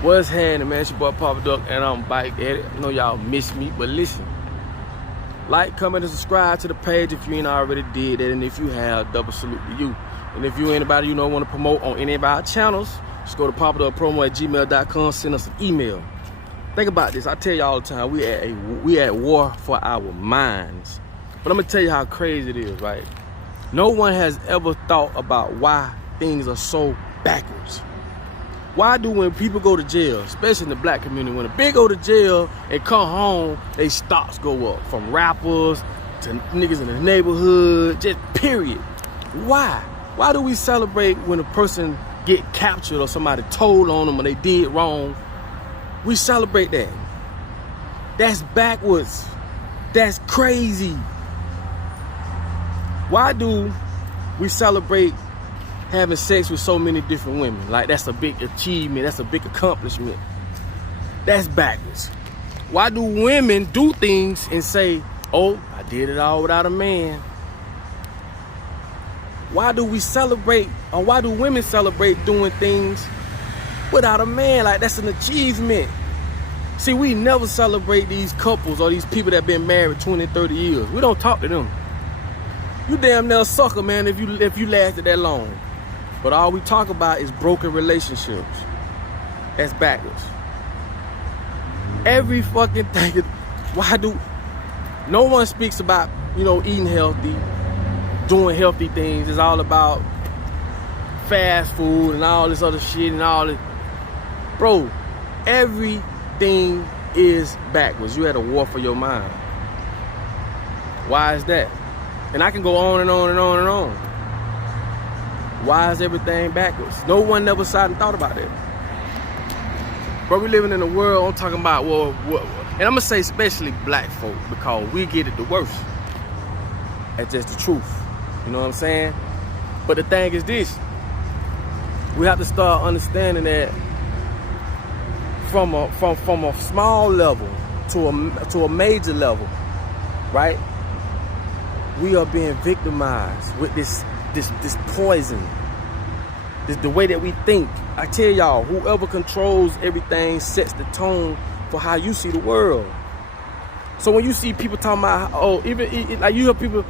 What's happening, man? It's your boy Papa Duck, and I'm Bike Edit. I know y'all miss me, but listen. Like, comment, and subscribe to the page if you ain't already did that. And if you have, double salute to you. And if you anybody you know want to promote on any of our channels, just go to papaduckpromo@gmail.com, send us an email. Think about this. I tell you all the time, we at war for our minds. But I'm gonna tell you how crazy it is, right? No one has ever thought about why things are so backwards. Why do when people go to jail, especially in the black community, when they go to jail and come home, they stocks go up, from rappers to niggas in the neighborhood, just period. Why? Why do we celebrate when a person get captured or somebody told on them or they did wrong? We celebrate that. That's backwards. That's crazy. Why do we celebrate having sex with so many different women? Like, that's a big achievement, that's a big accomplishment. That's backwards. Why do women do things and say, oh, I did it all without a man? Why do we celebrate, or why do women celebrate doing things without a man? Like, that's an achievement. See, we never celebrate these couples or these people that have been married 20, 30 years. We don't talk to them. You damn near a sucker, man, if you lasted that long. But all we talk about is broken relationships. That's backwards. Every fucking thing. No one speaks about, eating healthy, doing healthy things. It's all about fast food and all this other shit and all this. Bro, everything is backwards. You had a war for your mind. Why is that? And I can go on and on and on and on. Why is everything backwards? No one never sat and thought about it. Bro, we living in a world, I'm talking about, and I'm gonna say especially black folk, because we get it the worst. That's just the truth. You know what I'm saying? But the thing is this, we have to start understanding that from a small level to a major level, right? We are being victimized with this poison, the way that we think. I tell y'all, whoever controls everything sets the tone for how you see the world. So when you see people talking about, like you hear people,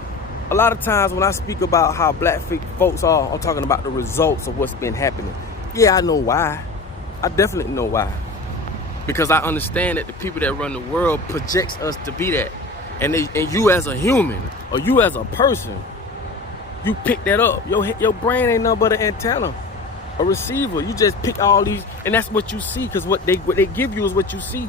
a lot of times when I speak about how black folks are, I'm talking about the results of what's been happening. Yeah, I know why. I definitely know why. Because I understand that the people that run the world projects us to be that. And you as a human, or you as a person, you pick that up. Your brain ain't nothing but an antenna, a receiver. You just pick all these, and that's what you see, because what they give you is what you see.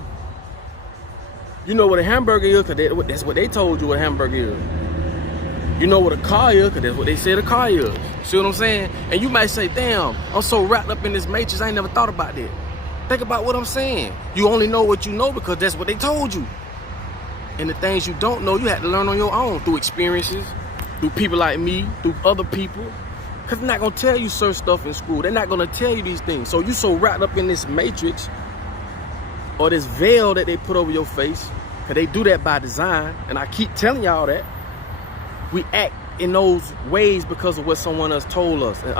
You know what a hamburger is, because that's what they told you what a hamburger is. You know what a car is, because that's what they said a car is. See what I'm saying? And you might say, damn, I'm so wrapped up in this matrix, I ain't never thought about that. Think about what I'm saying. You only know what you know because that's what they told you. And the things you don't know, you had to learn on your own through experiences, through people like me, through other people. Because they're not going to tell you certain stuff in school. They're not going to tell you these things. So you so wrapped up in this matrix or this veil that they put over your face, because they do that by design. And I keep telling y'all that. We act in those ways because of what someone else told us and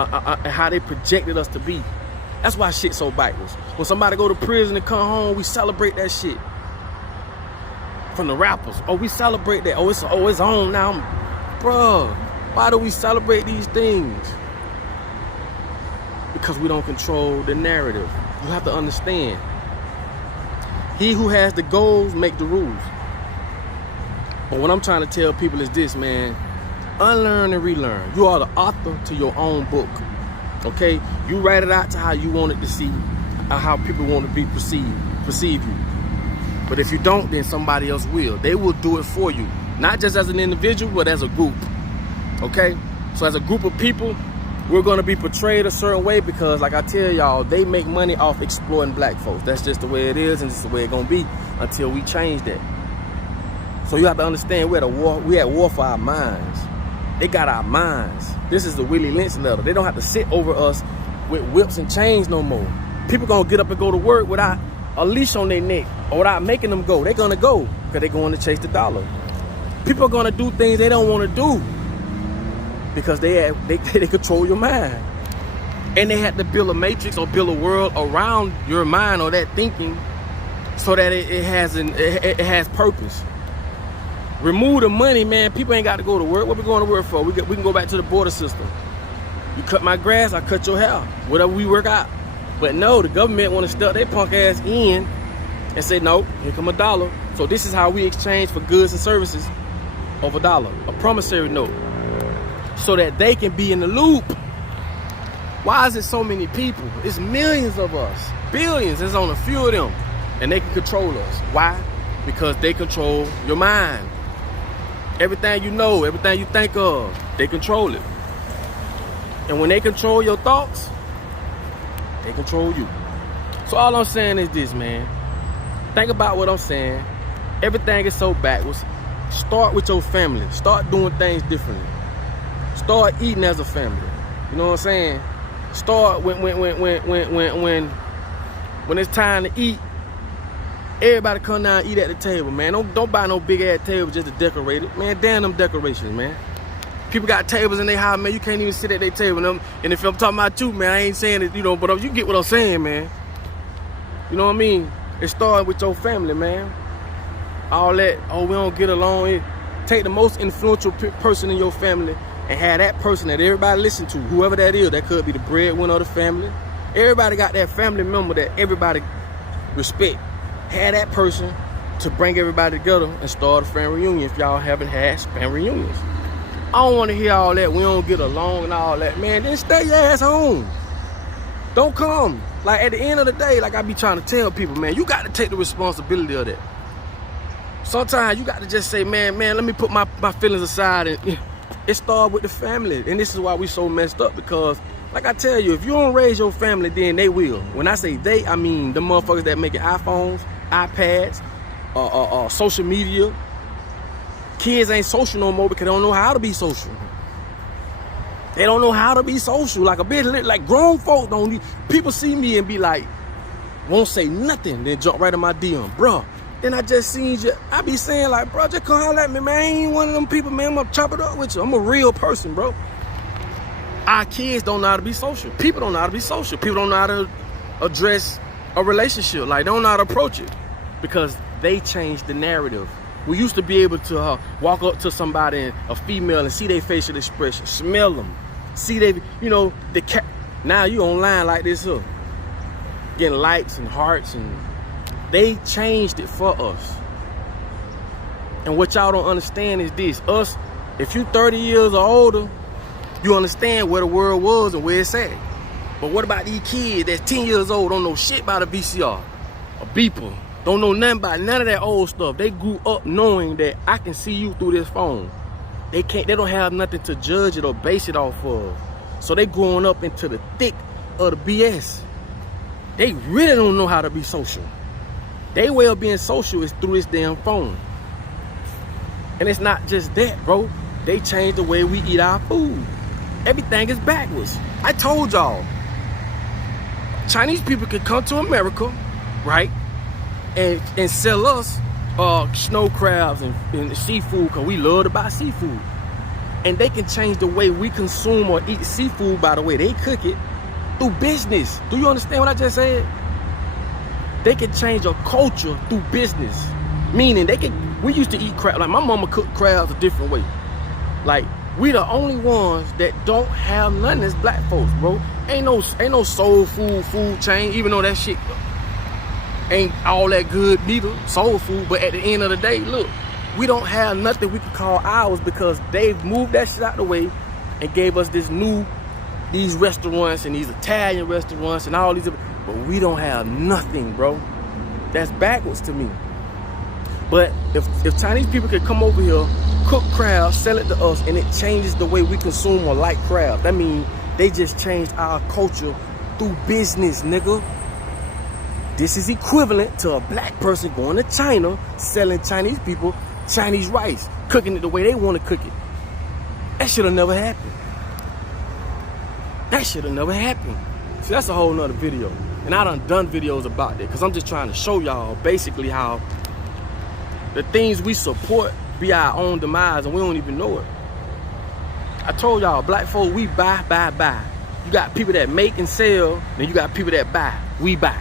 how they projected us to be. That's why shit's so backwards. When somebody go to prison and come home, we celebrate that shit. From the rappers, we celebrate that. It's on now. Bruh, why do we celebrate these things? Because we don't control the narrative. You have to understand. He who has the goals make the rules. But what I'm trying to tell people is this, man. Unlearn and relearn. You are the author to your own book. Okay? You write it out to how you want it to see, how people want to be perceive you. But if you don't, then somebody else will. They will do it for you. Not just as an individual, but as a group. Okay? So as a group of people, we're going to be portrayed a certain way because, like I tell y'all, they make money off exploiting black folks. That's just the way it is, and it's the way it's going to be until we change that. So you have to understand, we're at war for our minds. They got our minds. This is the Willie Lynch letter. They don't have to sit over us with whips and chains no more. People going to get up and go to work without a leash on their neck or without making them go. They're going to go because they're going to chase the dollar. People are going to do things they don't want to do because they control your mind. And they had to build a matrix or build a world around your mind or that thinking so that it has purpose. Remove the money, man. People ain't got to go to work. What we going to work for? We can go back to the border system. You cut my grass, I cut your hair. Whatever we work out. But no, the government want to stuff their punk ass in and say, no, here come $1. So this is how we exchange for goods and services of $1, a promissory note, so that they can be in the loop. Why is it so many people? It's millions of us, billions. There's only a few of them, and they can control us. Why? Because they control your mind. Everything you know, everything you think of, they control it. And when they control your thoughts, they control you. So all I'm saying is this, man. Think about what I'm saying. Everything is so backwards. Start with your family. Start doing things differently. Start eating as a family. You know what I'm saying? Start when it's time to eat. Everybody come down and eat at the table, man. Don't buy no big ass table just to decorate it, man. Damn them decorations, man. People got tables in their house, man. You can't even sit at their table. And if I'm talking about you, man, I ain't saying it, you know, but you get what I'm saying, man. You know what I mean? It started with your family, man. All that, oh, we don't get along. Take the most influential person in your family and have that person that everybody listen to, whoever that is. That could be the breadwinner of the family. Everybody got that family member that everybody respect. Have that person to bring everybody together and start a family reunion if y'all haven't had family reunions. I don't want to hear all that. We don't get along and all that. Man, then stay your ass home. Don't come. Like, at the end of the day, like I be trying to tell people, man, you got to take the responsibility of that. Sometimes you got to just say, man, let me put my feelings aside. And it started with the family. And this is why we so messed up, because, like I tell you, if you don't raise your family, then they will. When I say they, I mean the motherfuckers that making iPhones, iPads, social media. Kids ain't social no more because they don't know how to be social. They don't know how to be social. Like a bit, like grown folks don't need. People see me and be like, won't say nothing, then jump right in my DM, bro. Then I just seen you. I be saying like, bro, just come holler at me, man. I ain't one of them people, man. I'm gonna chop it up with you. I'm a real person, bro. Our kids don't know how to be social. People don't know how to be social. People don't know how to address a relationship. Like, they don't know how to approach it because they changed the narrative. We used to be able to walk up to somebody, a female, and see their facial expression, smell them, see they, you know, now you online like this, getting likes and hearts, and they changed it for us. And what y'all don't understand is this: us, if you 30 years or older, you understand where the world was and where it's at. But what about these kids that's 10 years old, don't know shit about a VCR, a beeper? Don't know nothing about none of that old stuff. They grew up knowing that I can see you through this phone. They don't have nothing to judge it or base it off of. So they growing up into the thick of the BS. They really don't know how to be social. They way of being social is through this damn phone. And it's not just that, bro. They changed the way we eat our food. Everything is backwards. I told y'all, Chinese people can come to America, right? And sell us snow crabs and seafood, because we love to buy seafood. And they can change the way we consume or eat seafood by the way they cook it through business. Do you understand what I just said? They can change a culture through business. Meaning we used to eat crab. Like, my mama cooked crabs a different way. Like, we the only ones that don't have nothing as black folks, bro. Ain't no soul food chain, even though that shit ain't all that good neither, soul food. But at the end of the day, look, we don't have nothing we can call ours because they've moved that shit out the way and gave us these restaurants and these Italian restaurants and all these, but we don't have nothing, bro. That's backwards to me. But if Chinese people could come over here, cook crab, sell it to us, and it changes the way we consume or like crab, that means they just changed our culture through business, nigga. This is equivalent to a black person going to China, selling Chinese people Chinese rice, cooking it the way they want to cook it. That should have never happened. That should have never happened. See, that's a whole nother video. And I done videos about that because I'm just trying to show y'all basically how the things we support be our own demise and we don't even know it. I told y'all, black folk, we buy. You got people that make and sell, then you got people that buy. We buy.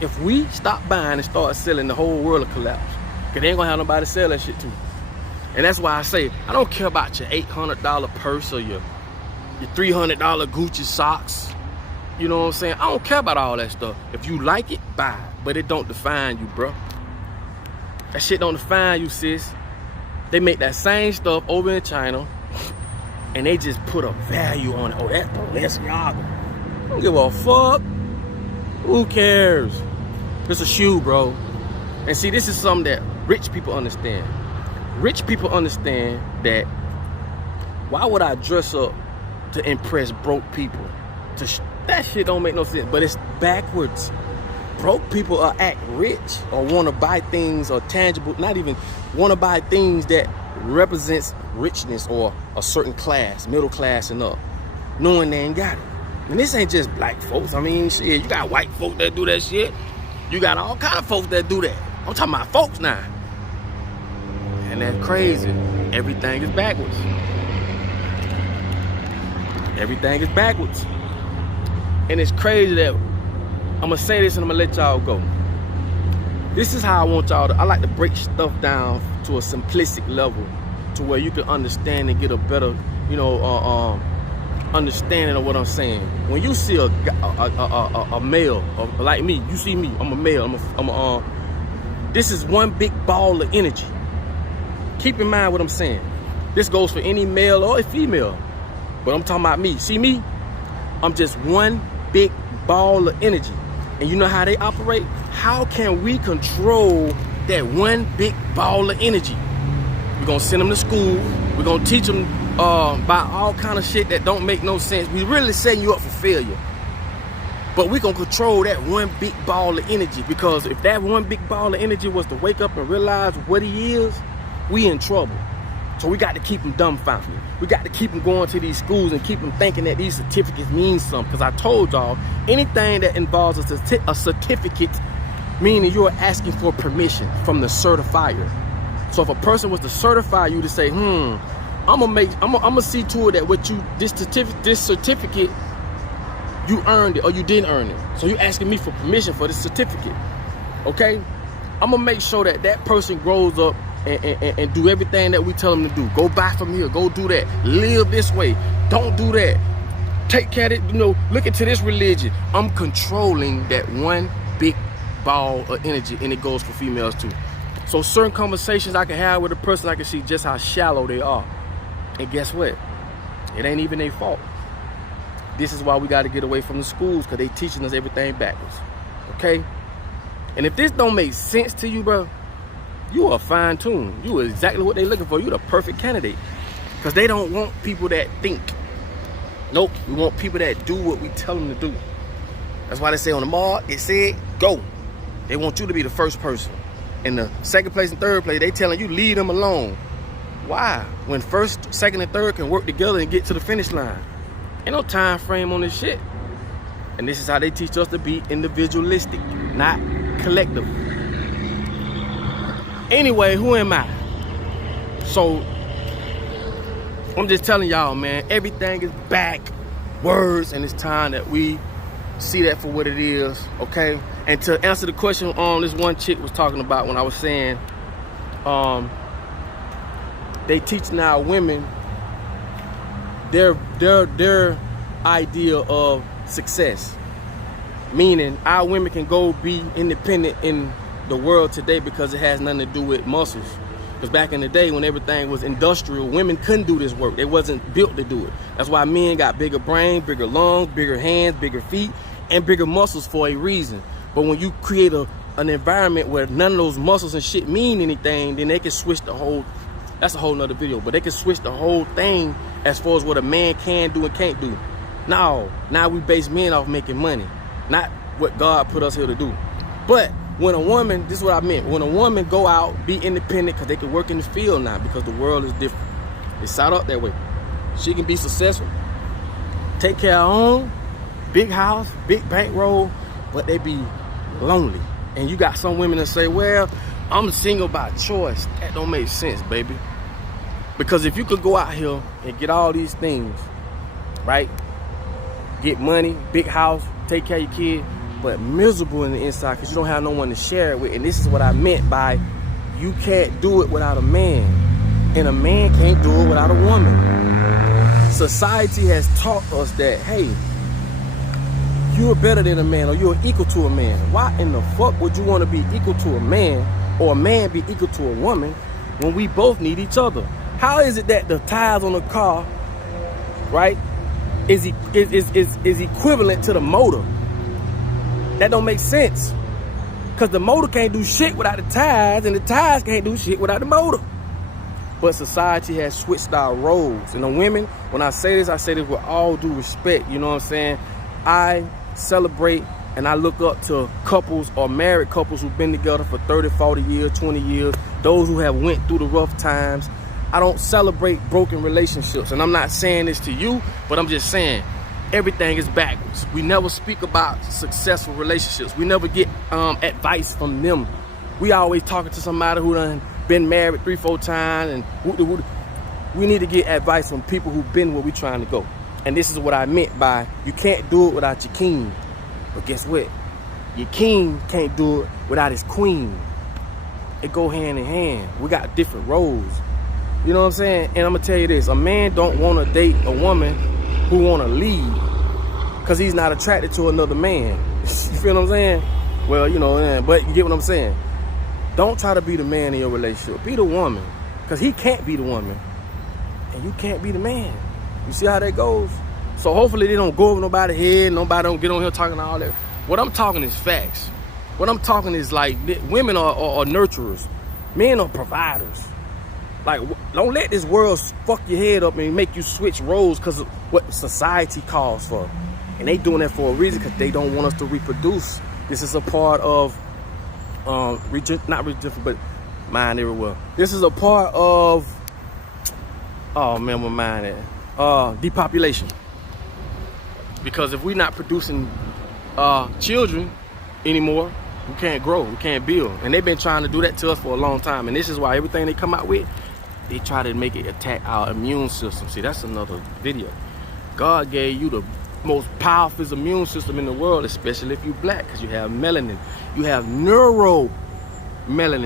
If we stop buying and start selling, the whole world will collapse. Because they ain't gonna have nobody to sell that shit to. And that's why I say, I don't care about your $800 purse or your $300 Gucci socks. You know what I'm saying? I don't care about all that stuff. If you like it, buy it. But it don't define you, bro. That shit don't define you, sis. They make that same stuff over in China, and they just put a value on it. Oh, that's Balenciaga. I don't give a fuck. Who cares? It's a shoe, bro. And see, this is something that rich people understand. Rich people understand that why would I dress up to impress broke people? That shit don't make no sense, but it's backwards. Broke people are act rich or want to buy things or tangible, not even want to buy things that represents richness or a certain class, middle class and up, knowing they ain't got it. And this ain't just black folks. I mean, shit, you got white folks that do that shit. You got all kind of folks that do that. I'm talking about folks now. And that's crazy. Everything is backwards. Everything is backwards. And it's crazy that I'm gonna say this and I'm gonna let y'all go. This is how I want y'all to, I like to break stuff down to a simplistic level to where you can understand and get a better, you know, understanding of what I'm saying. When you see a male, or like me, you see me, I'm a male, this is one big ball of energy. Keep in mind what I'm saying. This goes for any male or a female, but I'm talking about me. See me? I'm just one big ball of energy. And you know how they operate? How can we control that one big ball of energy? We're gonna send them to school. We're gonna teach them about all kind of shit that don't make no sense. We really setting you up for failure. But we're gonna control that one big ball of energy, because if that one big ball of energy was to wake up and realize what he is, we in trouble. So we got to keep them dumbfounded. We got to keep them going to these schools and keep them thinking that these certificates mean something. Because I told y'all, anything that involves a certificate, meaning you're asking for permission from the certifier. So if a person was to certify you to say, I'm gonna see to it that what you this certificate, you earned it or you didn't earn it. So you're asking me for permission for this certificate. Okay? I'm gonna make sure that that person grows up and do everything that we tell them to do. Go buy from here, go do that, live this way, don't do that, take care of it, you know, look into this religion. I'm controlling that one big ball of energy, and it goes for females too. So certain conversations I can have with a person, I can see just how shallow they are. And guess what? It ain't even their fault. This is why we got to get away from the schools, because they teaching us everything backwards. Okay? And if this don't make sense to you, bro, you are fine-tuned. You are exactly what they're looking for. You're the perfect candidate. Because they don't want people that think. Nope. We want people that do what we tell them to do. That's why they say on the mark, it said, go. They want you to be the first person. In the second place and third place, they telling you, leave them alone. Why? When first, second, and third can work together and get to the finish line. Ain't no time frame on this shit. And this is how they teach us to be individualistic, not collective. Anyway, who am I? So, I'm just telling y'all, man, everything is backwards, and it's time that we see that for what it is, okay? And to answer the question on this one chick was talking about when I was saying, they teach now women their idea of success. Meaning, our women can go be independent in the world today because it has nothing to do with muscles. Because back in the day when everything was industrial, women couldn't do this work. They wasn't built to do it. That's why men got bigger brains, bigger lungs, bigger hands, bigger feet, and bigger muscles for a reason. But when you create an environment where none of those muscles and shit mean anything, then they can switch the whole, that's a whole nother video, but they can switch the whole thing as far as what a man can do and can't do. Now we base men off making money, not what God put us here to do. But when a woman, this is what I meant, when a woman go out, be independent, because they can work in the field now, because the world is different. It's set up that way. She can be successful, take care of her own, big house, big bankroll, but they be lonely. And you got some women that say, well, I'm single by choice. That don't make sense, baby. Because if you could go out here and get all these things, right? get money, big house, take care of your kid, but miserable in the inside because you don't have no one to share it with. And this is what I meant by you can't do it without a man, and a man can't do it without a woman. Society has taught us that, hey, you're better than a man, or you're equal to a man. Why in the fuck would you want to be equal to a man, or a man be equal to a woman, when we both need each other? How is it that the tires on the car, right, is equivalent to the motor? That don't make sense. Because the motor can't do shit without the tires, and the tires can't do shit without the motor. But society has switched our roles. And the women, when I say this with all due respect, you know what I'm saying? I celebrate and I look up to couples or married couples who've been together for 30, 40 years, 20 years, those who have went through the rough times. I don't celebrate broken relationships. And I'm not saying this to you, but I'm just saying everything is backwards. We never speak about successful relationships. We never get advice from them. We always talking to somebody who done been married 3-4 times, and we need to get advice from people who've been where we trying to go. And this is what I meant by you can't do it without your king. But guess what? Your king can't do it without his queen. It go hand in hand. We got different roles. You know what I'm saying? And I'm gonna tell you this: a man don't want to date a woman who want to leave because he's not attracted to another man. You feel what I'm saying? Well, you know, but you get what I'm saying. Don't try to be the man in your relationship. Be the woman, because he can't be the woman, and you can't be the man. You see how that goes? So hopefully they don't go over nobody's head. Nobody don't get on here talking all that. What I'm talking is facts. What I'm talking is like women are nurturers. Men are providers. Like, don't let this world fuck your head up and make you switch roles because of what society calls for. And they doing that for a reason, because they don't want us to reproduce. This is a part of, not regenerative, but mind everywhere. This is a part of, oh man, my mind at depopulation. Because if we're not producing children anymore, we can't grow, we can't build. And they've been trying to do that to us for a long time. And this is why everything they come out with, they try to make it attack our immune system. See, that's another video. God gave you the most powerful immune system in the world, especially if you're black, because you have melanin. You have neuromelanin.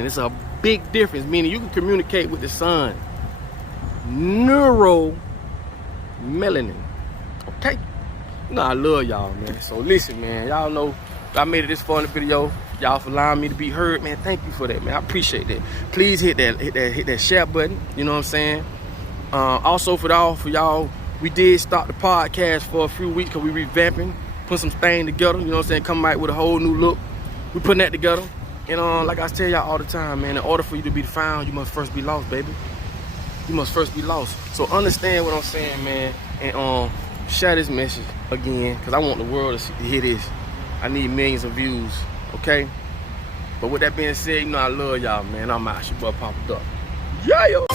It's a big difference, meaning you can communicate with the sun. Neuromelanin. Okay? You know I love y'all, man. So listen, man. Y'all know I made it this far in the video. Y'all for allowing me to be heard, man. Thank you for that, man. I appreciate that. Please hit that share button. You know what I'm saying? Also for y'all, we did start the podcast for a few weeks because we revamping, put some things together. You know what I'm saying? Come back with a whole new look. We putting that together. And like I tell y'all all the time, man, in order for you to be found, you must first be lost, baby. You must first be lost. So understand what I'm saying, man, and share this message again, because I want the world to hear this. I need millions of views, okay? But with that being said, you know I love y'all, man. I'm out. Your boy Papa Duck. Yeah, yo.